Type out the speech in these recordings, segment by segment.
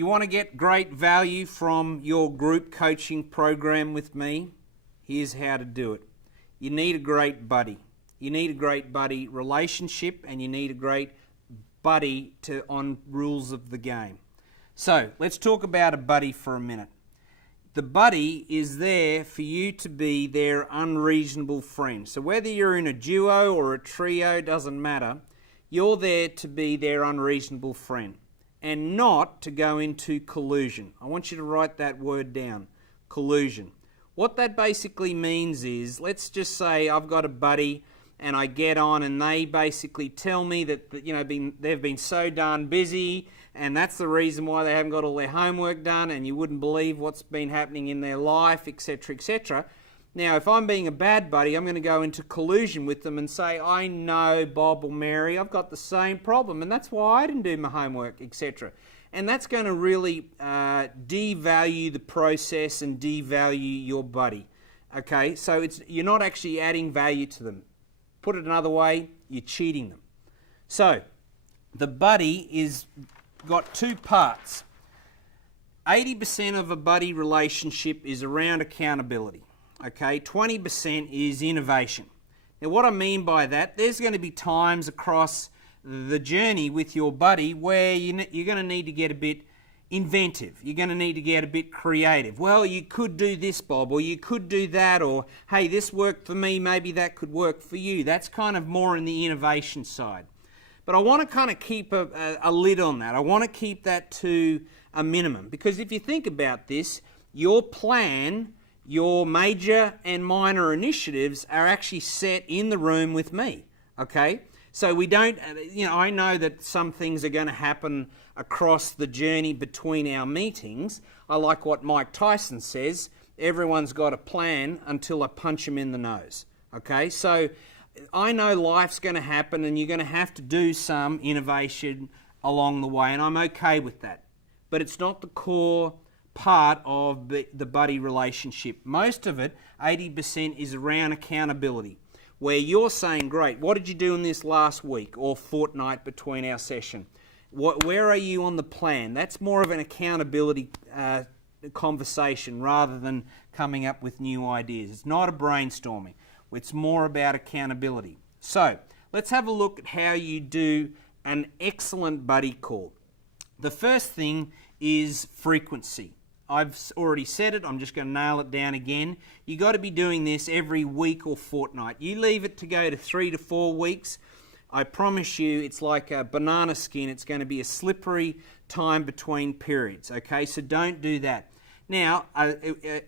You want to get great value from your group coaching program with me? Here's how to do it. You need a great buddy. You need a great buddy relationship, and you need a great buddy on rules of the game. So let's talk about a buddy for a minute. The buddy is there for you to be their unreasonable friend. So whether you're in a duo or a trio, doesn't matter. You're there to be their unreasonable friend and not to go into collusion. I want you to write that word down, collusion. What that basically means is, let's just say I've got a buddy and I get on and they basically tell me that they've been so darn busy and that's the reason why they haven't got all their homework done, and you wouldn't believe what's been happening in their life, etc., etc. Now, if I'm being a bad buddy, I'm going to go into collusion with them and say, I know, Bob or Mary, I've got the same problem, and that's why I didn't do my homework, etc. And that's going to really devalue the process and devalue your buddy. Okay, so you're not actually adding value to them. Put it another way, you're cheating them. So, the buddy is got two parts. 80% of a buddy relationship is around accountability. Okay, 20% is innovation. Now what I mean by that, there's going to be times across the journey with your buddy where you're going to need to get a bit inventive. You're going to need to get a bit creative. Well, you could do this, Bob, or you could do that, or hey, this worked for me, maybe that could work for you. That's kind of more in the innovation side. But I want to kind of keep a lid on that. I want to keep that to a minimum, because if you think about this, your plan, your major and minor initiatives are actually set in the room with me, okay? So we don't, I know that some things are going to happen across the journey between our meetings. I like what Mike Tyson says, everyone's got a plan until I punch him in the nose, okay? So I know life's going to happen and you're going to have to do some innovation along the way, and I'm okay with that. But it's not the core part of the buddy relationship. Most of it, 80%, is around accountability, where you're saying, great, what did you do in this last week or fortnight between our session? Where are you on the plan? That's more of an accountability conversation rather than coming up with new ideas. It's not a brainstorming. It's more about accountability. So let's have a look at how you do an excellent buddy call. The first thing is frequency. I've already said it, I'm just going to nail it down again. You've got to be doing this every week or fortnight. You leave it to go to 3 to 4 weeks, I promise you it's like a banana skin. It's going to be a slippery time between periods, okay? So don't do that. Now,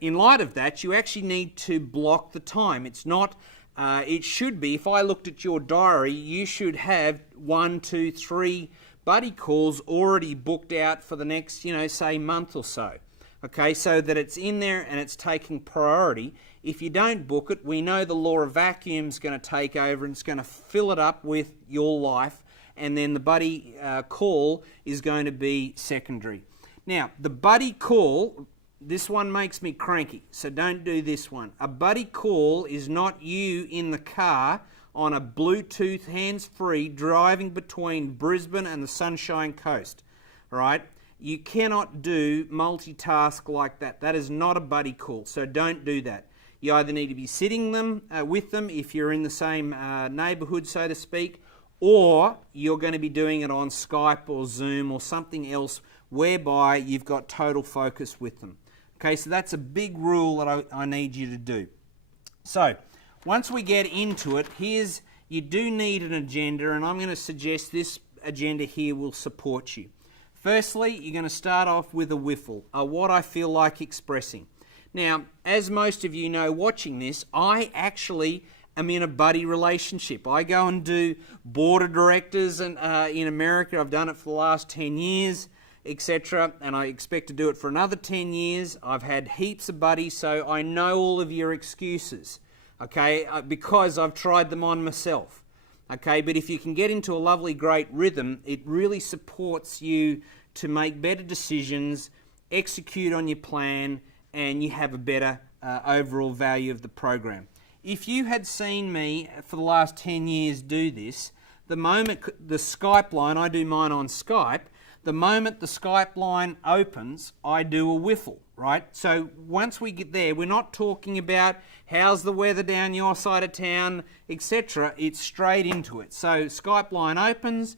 in light of that, you actually need to block the time. It's not, it should be, if I looked at your diary, you should have 1, 2, 3 buddy calls already booked out for the next, say month or so. Okay, so that it's in there and it's taking priority. If you don't book it, we know the law of vacuum is going to take over and it's going to fill it up with your life, and then the buddy call is going to be secondary. Now, the buddy call, this one makes me cranky, so don't do this one. A buddy call is not you in the car on a Bluetooth hands-free driving between Brisbane and the Sunshine Coast, all right? You cannot do multitask like that. That is not a buddy call, so don't do that. You either need to be sitting with them if you're in the same neighbourhood, so to speak, or you're going to be doing it on Skype or Zoom or something else whereby you've got total focus with them. Okay, so that's a big rule that I need you to do. So, once we get into it, you do need an agenda, and I'm going to suggest this agenda here will support you. Firstly, you're going to start off with a whiffle, what I feel like expressing. Now, as most of you know watching this, I actually am in a buddy relationship. I go and do board of directors and in America. I've done it for the last 10 years, etc. And I expect to do it for another 10 years. I've had heaps of buddies, so I know all of your excuses, okay, because I've tried them on myself. Okay, but if you can get into a lovely, great rhythm, it really supports you to make better decisions, execute on your plan, and you have a better overall value of the program. If you had seen me for the last 10 years do this, the moment the Skype line, I do mine on Skype, the moment the Skype line opens, I do a whiffle, right? So once we get there, we're not talking about how's the weather down your side of town, etc. It's straight into it. So Skype line opens.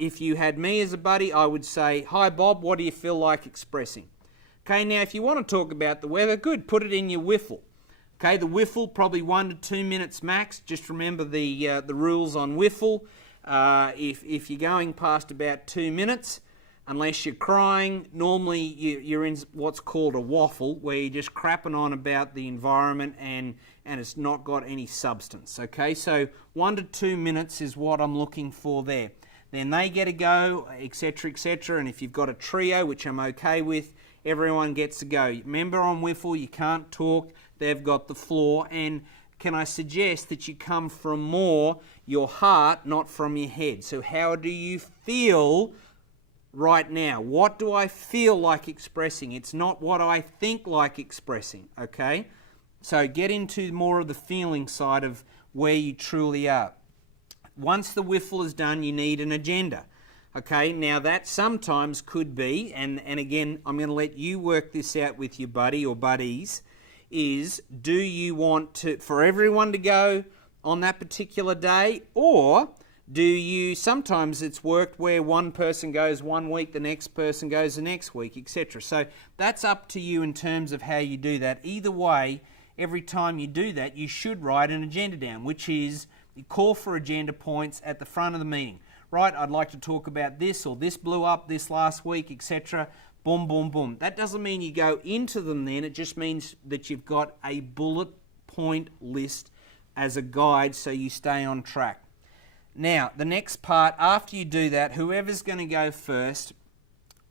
If you had me as a buddy, I would say, "Hi Bob, what do you feel like expressing?" Okay, now if you want to talk about the weather, good, put it in your whiffle. Okay, the whiffle, probably 1 to 2 minutes max. Just remember the rules on whiffle. If you're going past about 2 minutes, unless you're crying, normally you're in what's called a waffle, where you're just crapping on about the environment and it's not got any substance. Okay, so 1 to 2 minutes is what I'm looking for there. Then they get a go, etc., etc. And if you've got a trio, which I'm okay with, everyone gets a go. Remember, on whiffle, you can't talk. They've got the floor. And can I suggest that you come from more your heart, not from your head? So how do you feel right now? What do I feel like expressing? It's not what I think like expressing, okay? So get into more of the feeling side of where you truly are. Once the whiffle is done, you need an agenda. Okay, now that sometimes could be, and again, I'm going to let you work this out with your buddy or buddies, is do you want for everyone to go on that particular day, or do you, sometimes it's worked where one person goes 1 week, the next person goes the next week, etc. So that's up to you in terms of how you do that. Either way, every time you do that, you should write an agenda down, which is you call for agenda points at the front of the meeting. Right, I'd like to talk about this, or this blew up this last week, etc. Boom, boom, boom. That doesn't mean you go into them then. It just means that you've got a bullet point list as a guide so you stay on track. Now, the next part, after you do that, whoever's going to go first,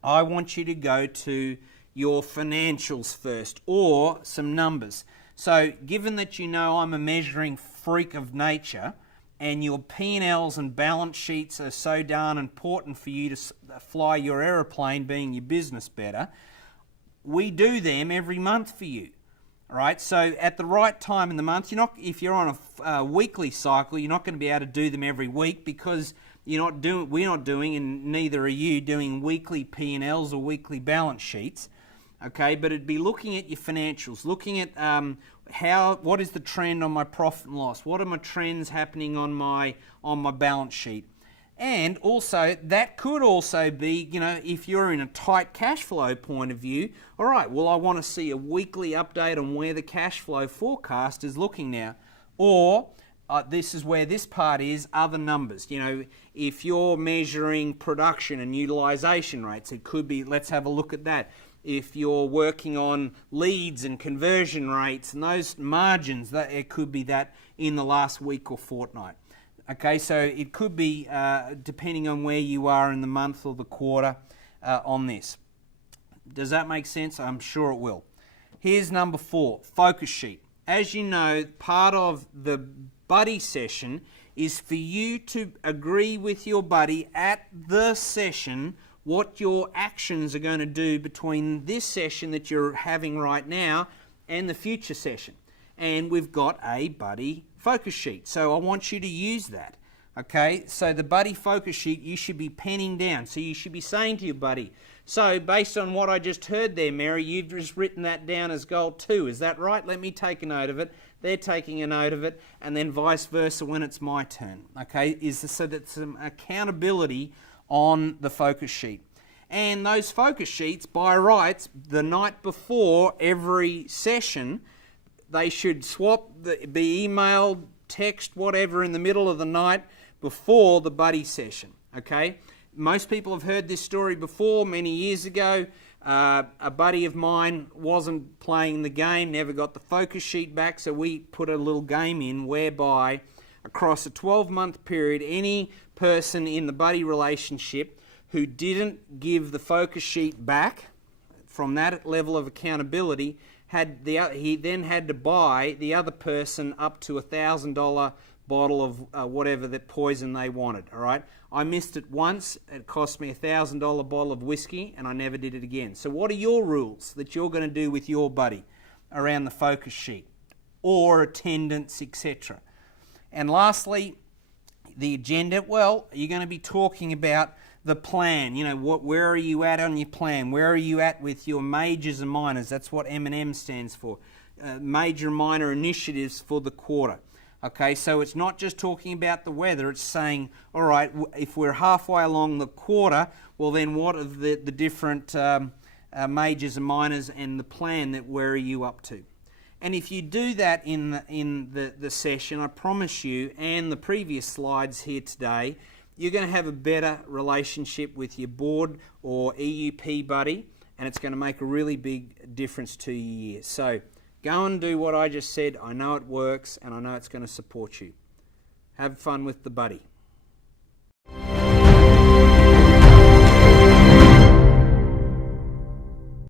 I want you to go to your financials first, or some numbers. So, given that you know I'm a measuring freak of nature, and your P&Ls and balance sheets are so darn important for you to fly your aeroplane, being your business better, we do them every month for you. All right, so at the right time in the month, if you're on a weekly cycle, you're not going to be able to do them every week, because we're not doing, and neither are you, doing weekly P&Ls or weekly balance sheets. Okay, but it'd be looking at your financials, looking at what is the trend on my profit and loss, what are my trends happening on my balance sheet, and also that could also be, if you're in a tight cash flow point of view, all right, well, I want to see a weekly update on where the cash flow forecast is looking now, or this is where this part is, other numbers. If you're measuring production and utilization rates, it could be, let's have a look at that. If you're working on leads and conversion rates and those margins, it could be that in the last week or fortnight. Okay, so it could be depending on where you are in the month or the quarter on this. Does that make sense? I'm sure it will. Here's number 4, focus sheet. As you know, part of the buddy session is for you to agree with your buddy at the session what your actions are going to do between this session that you're having right now and the future session. And we've got a buddy focus sheet. So I want you to use that. Okay, so the buddy focus sheet you should be penning down. So you should be saying to your buddy, so based on what I just heard there, Mary, you've just written that down as goal 2. Is that right? Let me take a note of it. They're taking a note of it, and then vice versa when it's my turn. Okay, so that's some accountability on the focus sheet. And those focus sheets, by rights, the night before every session, they should be emailed, text, whatever, in the middle of the night before the buddy session. Okay, most people have heard this story before. Many years ago, a buddy of mine wasn't playing the game, never got the focus sheet back, so we put a little game in whereby across a 12-month period, any person in the buddy relationship who didn't give the focus sheet back from that level of accountability, he then had to buy the other person up to $1,000 bottle of whatever the poison they wanted. All right, I missed it once. It cost me $1,000 bottle of whiskey, and I never did it again. So what are your rules that you're going to do with your buddy around the focus sheet or attendance, etc.? And lastly, the agenda. Well, you're going to be talking about the plan. You know, where are you at on your plan? Where are you at with your majors and minors? That's what M&M stands for. Major and minor initiatives for the quarter. Okay, so it's not just talking about the weather, it's saying, all right, if we're halfway along the quarter, well then what are the different majors and minors and the plan that where are you up to? And if you do that in the session, I promise you, and the previous slides here today, you're going to have a better relationship with your board or EUP buddy, and it's going to make a really big difference to your year. So go and do what I just said. I know it works, and I know it's going to support you. Have fun with the buddy.